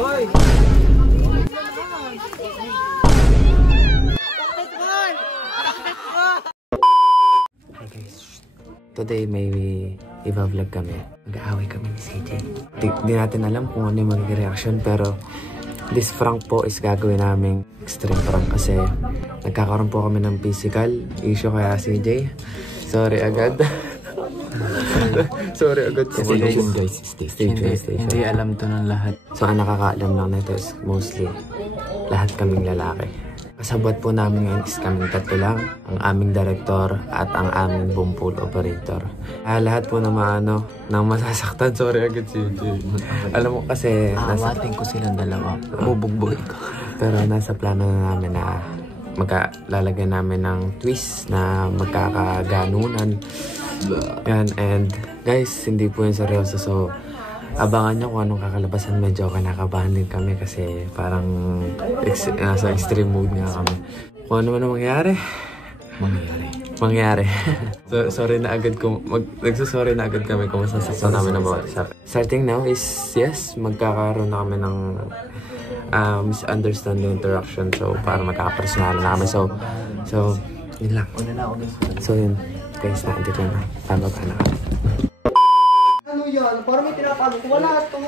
Hoy! Hi guys. Today may i-vlog kami. Mag-aaway kami ni CJ. Di natin alam kung ano yung magiging reaction pero this prank po is gagawin namin extreme prank kasi nagkakaroon po kami ng physical issue kaya CJ. Sorry agad. Sorry agad kasi guys. Hindi alam to ng lahat. So ang nakakaalam lang nito is mostly lahat kaming lalaki. Kasabot po namin ngayon is kaming tatlo lang, ang aming director at ang aming boom pool operator. Lahat po na nang masasaktan. Sorry agad CJ. Alam mo kasi awatin ko silang dalawa. Bubugbog ko. Pero nasa plano na namin na maglalagay namin ng twist na magkakaganunan. Yan, and guys, hindi po yun seryoso. So abangan nyo kung anong kakalabasan. Medyo kinakabahan din kami kasi parang nasa extreme mood nga kami. Kung ano man ang mangyari. So, sorry na agad kung nagsasorry na agad kami kung masasaktan namin ng bawat isa. Starting now is yes, magkakaroon na kami ng misunderstanding interaction. So para magkakapersonal na kami. So yun lang. So yun guys, nandito na. Tama pa na kami. Ano yan? Parang may tinatago. Wala ito.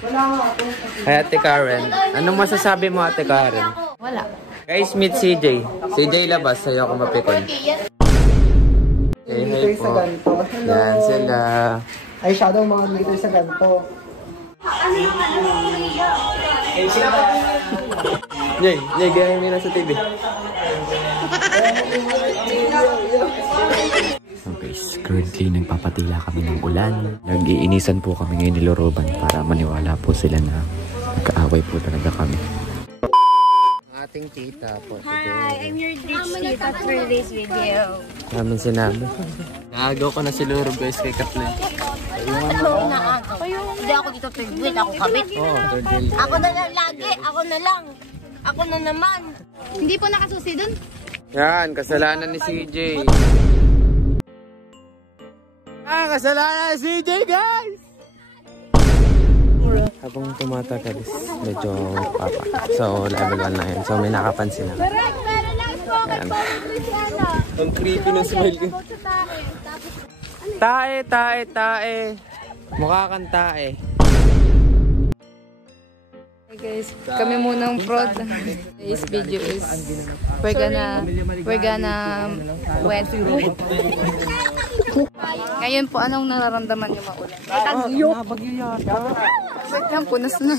Wala nga ito. Hey Ate Karen, anong masasabi mo Ate Karen? Wala. Guys, meet CJ. CJ labas, sa'yo ako mapikon. Hey po. Yan sila. Ay, shadow mga glitter sa ganito. Nyay, gaya nila sa TV. So guys, currently nagpapatila kami ng ulan. Nag-iinisan po kami ngayon ni Loroban para maniwala po sila na magkaaway po talaga kami. Ating tita po. Hi, I'm your tita for this video. Namin sinabi. Naagaw ko na si Loro guys kay Kathleen. Hindi ako dito pigwit, ako kabit. Ako na lang lagi, ako na lang. Ako na naman. Hindi po nakasusi dun? Yan, kasalanan ni CJ. Kasalanan ni CJ guys! Habang tumatagal, medyo papa. So, level 1 na yun. So, may nakapansin na. Ayan. Ang creepy ng smile ko. Tae. Mukha kang tae. Hey guys, kami munang prod. This video is we're gonna wet. Ngayon po, anong nararamdaman niyo maulan? Bagyo. Bagyo yata. Sagdan po, nasa na.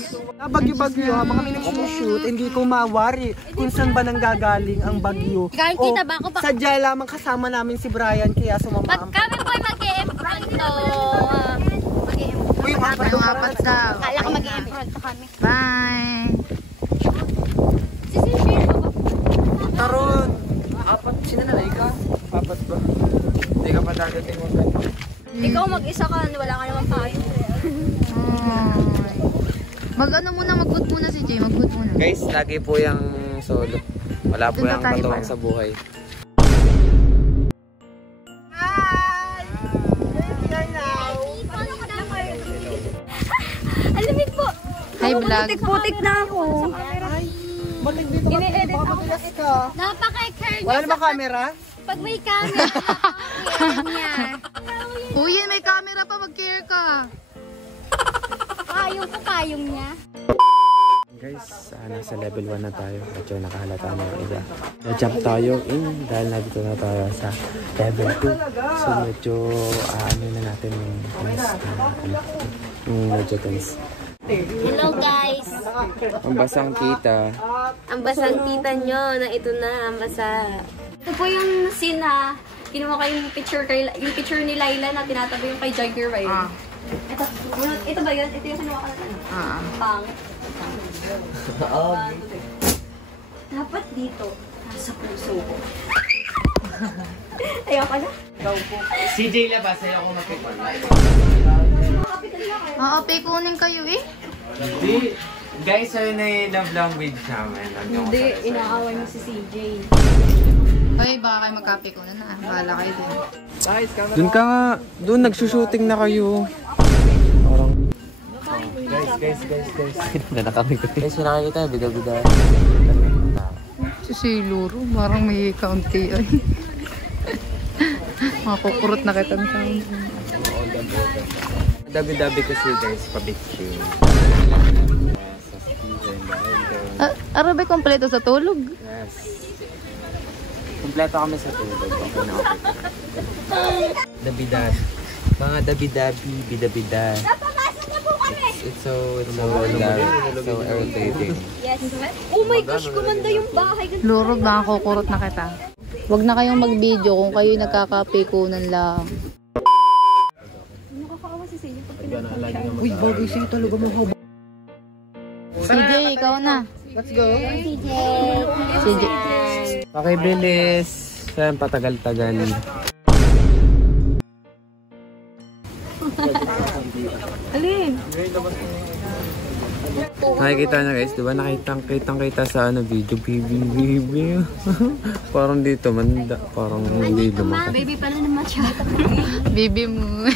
Bagyo. Habang kami nag-shoot, hindi ko mawari kung saan ba nanggagaling ang bagyo. Kita ba ako? Sadya lamang kasama namin si Brian kaya sumama ang Kami po ay mag-e-front to. Anong apat daw? Kala ko mag-e-front to kami. Bye! Taron! Apat. Sino na ikaw? Apat ba? Hindi ka pa dagating mo ba? Ikaw mag-isa ka, wala ka naman tayo. Mag-ano muna, mag-good muna si Jay. Mag-good muna. Guys, lagi po yung solo. Wala po yung katuwang sa buhay. Alamig po. Hi vlog. Putik na ako. Bakit dito ka? Baka matigas ka. Napaka-care Wala na ba camera? Pag may camera, niya. Uy, may camera pa. Mag-care ka. Kayong niya. Guys, nasa level 1 na tayo. Medyo nakahalata na yung iba. Na-jump tayo in dahil nandito na tayo sa level 2. So medyo ano na natin yung medyo tense. Hello guys. Ang basang kita. Ang basang tita nyo na ito na ang basa. Ito po yung scene na kinuha ko yung picture ni Laila na tinatabi yung kay Jagger ba yun? Ito ba yun? Ito yung kinuha ko na pang. Dapat dito, nasa puso ko. Ayaw ka na? CJ labas, ayaw ko mapikon. Oo, pikunin kayo eh. Hindi. Guys, so yun ay love language namin. Hindi, inaaway mo si CJ. Ay, baka kayo magkapikunan na. Bahala kayo din. Doon ka nga. Doon, nagsushooting na kayo. Parang Guys. Nanakami ko. Guys, nakakita, bida-bida. Si Luro, parang may kaunti ay. Makukurot na kita ng sound. Dabi-dabi kasi guys, pabitchin. Arabe kompleto sa tulog. Yes. Kompleto kami sa tulog. Okay na okay. Dabi-dabi. Mga dabi-dabi, bida-bida. It's so irritating. Yes. Oh my gosh, kumanda yung bahay. Luro, makukurot na kita. Huwag na kayong mag-video kung kayo nagkakapikunan lang. Nakakaawa si Celia pag pinagpapalala siya. Uy, bagay sa'yo talaga mga CJ, ikaw na. Let's go. CJ. Okay, bilis. Saan patagal-tagal. Alin? Nakikita na guys, di ba? Nakitang-kita sa video, baby. Parang dito, parang hindi lumaki. Baby pala naman siya. Baby mo.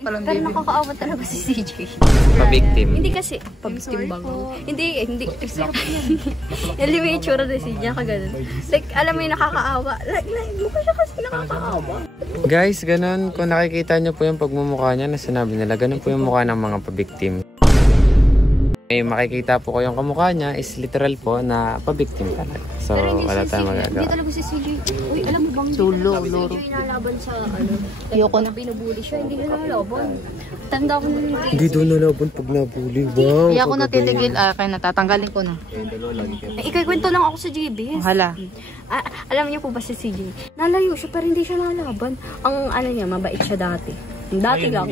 Palang Pero baby. nakakaawa talaga si CJ. Pa-victim. Hindi kasi, pabistim bago. Hindi. Alam mo yung itsura na si niya, kaganon. Like, alam mo yung nakakaawa. Like, mukha siya kasi nakakaawa. Guys, ganun. Kung nakikita nyo po yung pagmumukha niya na sinabi nila, ganun po yung mukha ng mga pa-victim. May makikita po ko yung kamukha niya is literal po na pa-victim talaga. So, wala tayong magagawa. Hindi talaga si CJ. Uy, alam mo bang Sulo, si loro. CJ nalaban sa Ayoko na. binubuli siya, hindi niya nalaban. Tanda ko nung Hindi doon nalaban pag nabuli. Wow! Kaya ako natitigil, kaya natatanggalin ko na. Ikikwento lang ako sa JB. Hala. Alam niyo po ba si CJ? Nalayo siya pero hindi siya nalaban. Ang ano niya, mabait siya dati. Dati lang.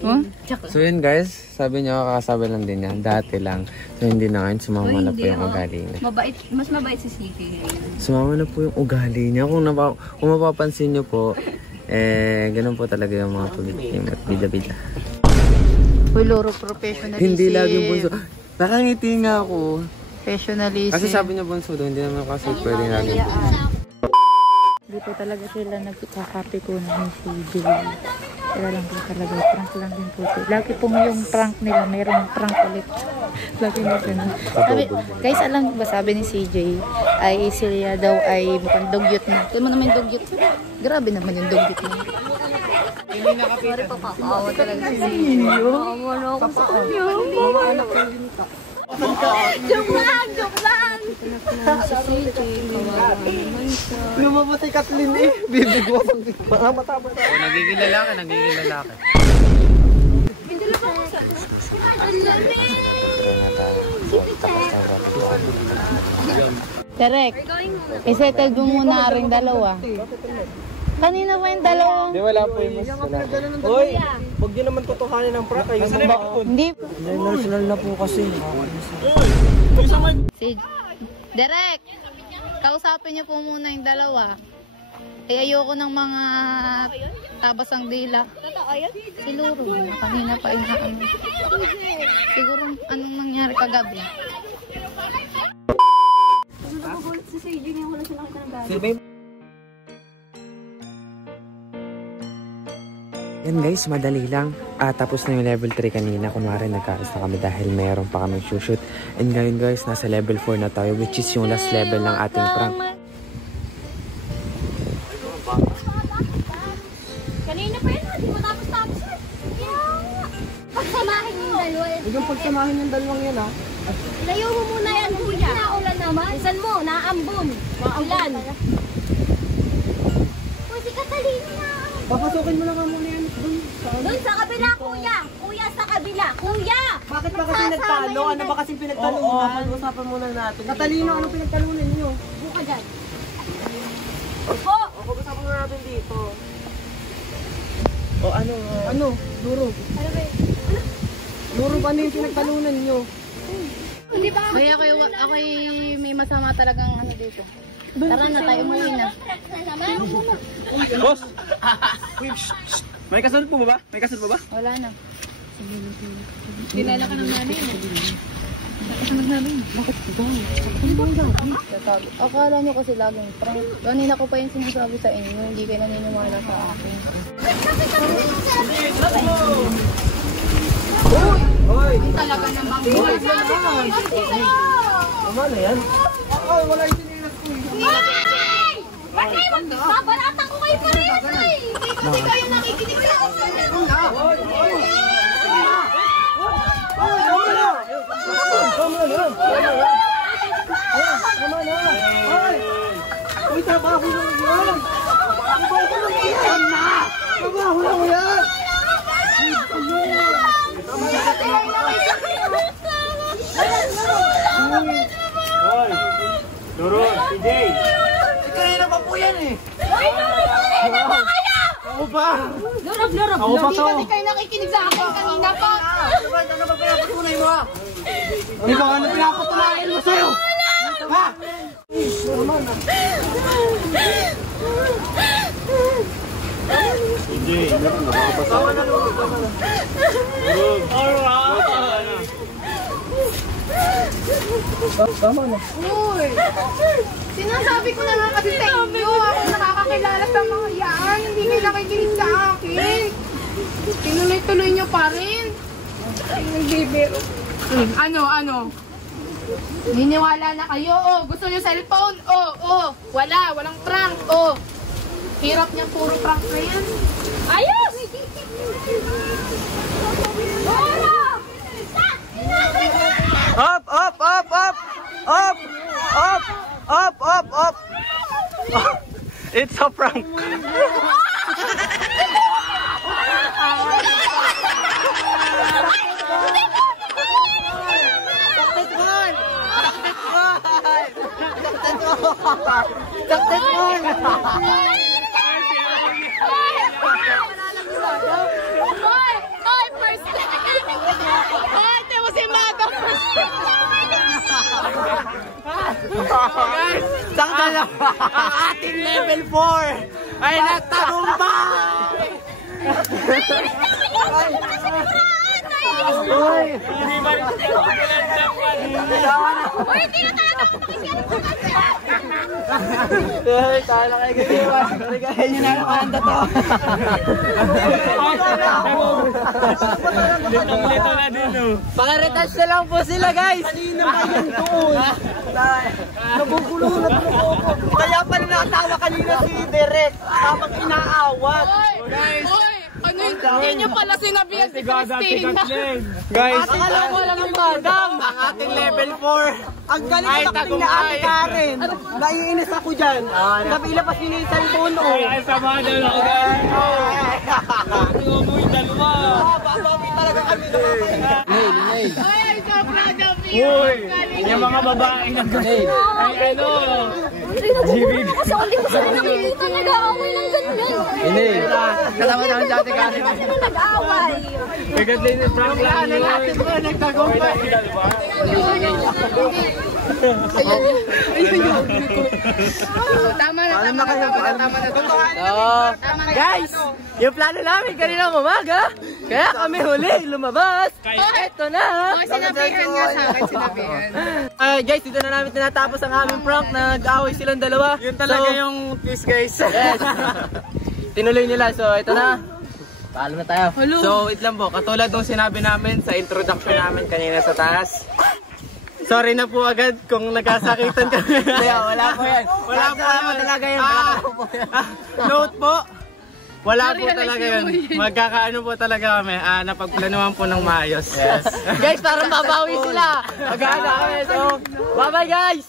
Huh? So yun guys, sabi niyo, kakasabi lang din niya, dati lang. So hindi na ngayon, sumama na po yung ugali niya. Mas mabait si CJ. Sumama na po yung ugali niya. Kung mapapansin niyo po, ganun po talaga yung mga pabibigyan at bida-bida. Uy, Loro, professionalism. Hindi laging bunso. Nakangiti nga ako. Professionalism. Kasi sabi niya bunso doon, hindi naman kasi pwede laging bunso. Dito talaga sila nagkakapikunan ni CJ. Sila lang po talaga. Prank lang din po. Lagi pong yung prank nila, mayroong prank ulit. Lagi na ganun. Guys, alam ba sabi ni CJ, ay sila daw ay mukhang dugyot na. Tignan mo naman yung dugyot. Grabe naman yung dugyot na. Sorry po, kakaawa talaga si CJ. Kakaawa na ako sa kanya. Joke lang! Si CJ, kawawa naman siya. Lumamatay Kathleen eh. Bibig mo pag mga mataba. Nagiging lalaki. Hindi lang ako sa... Ang lamig! Derek, isettle mo muna ring dalawa. Kanina pa yung dalawa. Hindi, wala po yung mas. Hoy, huwag nyo naman tutuhanin ng prank. Ayun ba? Hindi. National na po kasi. Si Derek, kausapin niyo po muna yung dalawa. Ay ayoko ng mga tabas ang dila. Totoo yun? Si Luro, kanina pa yung ano. Siguro anong nangyari kagabi. Nagugulat si CJ niya, wala siya nakita ng gabi. Yan guys, madali lang. Tapos na yung level 3 kanina. Kunwari nagkaalis na kami dahil mayroon pa kami shoot. And ngayon guys, nasa level 4 na tayo, which is yung last level ng ating prank. Kanina pa yun, hindi mo tapos eh. Pagsamahin yung dalawa. Huwag yung pagsamahin yung dalawang yan ha. Layo mo muna yan, kuya. Naulan naman. Isan mo, naambon. Maulan. Uy, si Catalina. Papasukin mo lang ka muna yan. Doon sa kabila, kuya. Kuya, sa kabila. Kuya! Bakit ba kasi nagtalo? Ano ba kasi pinagtalunan? Oo, pag-usapan muna natin. Katalino, ano pinagtalunan nyo? Buka dyan. Po! Pag-usapan muna natin dito. O ano? Ano? Luro. Ano ba yun? Luro, ano yung pinagtalunan nyo? Hindi ba? Kaya ako'y may masama talagang ano dito. Tara na tayo, umuwi na. Boss! May kasunod po ba? May kasunod ba? Wala na. Dinala ka ng nanay. Kasunod namin. Bakit ba? Akala nyo kasi laging prank. Kanina ko pa yung sinasabi sa inyo, hindi kayo naniniwala sa akin. Talaga namang Tama na yan. Ay, wala yung sinilas ko. Ay! Babaratan ko kayo parehas ay! Hindi kayo nakikinig sa akin. Tama na! Uy, trabaho lang yan! Trabaho lang yan! Hoy! Turun! PJ! Kanina pa po yan eh! Ako ba? Lurab! Ako ba to? Hindi kayo nakikinig sa akin kanina pa. Ano ba pinapatunay mo ha? Ikaw, ano pinapatunayan mo sa'yo? Ha? PJ! Tama na loob! Tama na! Alright! Tama na. Uy! Sinasabi ko na nga kasi sa inyo, ako nakakakilala sa mga yan. Hindi kayo nakikinig sa akin. Tinuloy-tuloy nyo pa rin. Ay, nagbibiro. Ano? Niniwala na kayo? Oh, gusto nyo cellphone? Oh. Walang prank. Oh. Hirap niya puro prank na yan. Ayos! Up! Up! Up! Up! Up! Up! Up! Up! Up! It's a prank! Oy, first Oy, mo si Maga first Guys, sakta na ang ating level 4 ay nagtagumpay! Uy! Uy, hindi na tayo Uy, tala kayo gasiwan. Regahin nyo na ang kanda to. Litong-lito na din, oh. Paka-retouch na lang po sila, guys. Kanina ba yan doon? Nagugulo na po ako. Kaya pala nakatawa kanina si Derek. Habang inaawat. Guys! Ano yun? Hindi nyo pala sinabihan si Christina. Guys, akala ko lang ang madam. Ang ating level 4. Ang galing na acting na ate Karen. Naiinis ako dyan. Sabi ilabas yun yung cellphone. Ay, sama na lang ako, guys. Ano mo yung dalawa? Babawi talaga kami naman. Ay, so proud of you. Uy! Yung mga babae na ay ano? GBB. Kasi hindi ko sila nakikita nag-aaway ng ganyan. Hindi. Kasama naman si ate Karen. Kasi na nag-aaway. Kagadlay na prank lang yun. Natin mo nagtagumpay. Tama na, tama na. Guys, yung plano namin kanina umaga, kaya kami huli lumabas. Eto na. Oh, sinabihan nga sa akin, sinabihan. Guys, dito na namin tinatapos ang aming prank. Nag-away silang dalawa. Yun talaga yung twist, guys. Yes. Tinuloy nila. So, ito na. Paalam na tayo. So, wait lang po. Katulad nung sinabi namin sa introduction namin kanina sa taas. Sorry na po agad kung nagkasakitan kami. Wala po yan. Wala po talaga yan. Note po. Wala po talaga yun. Magkakaano po talaga kami. Napagplanuhan po ng maayos. Yes. Guys, parang mabawi sila. Magkakaano kami. So, bye-bye guys!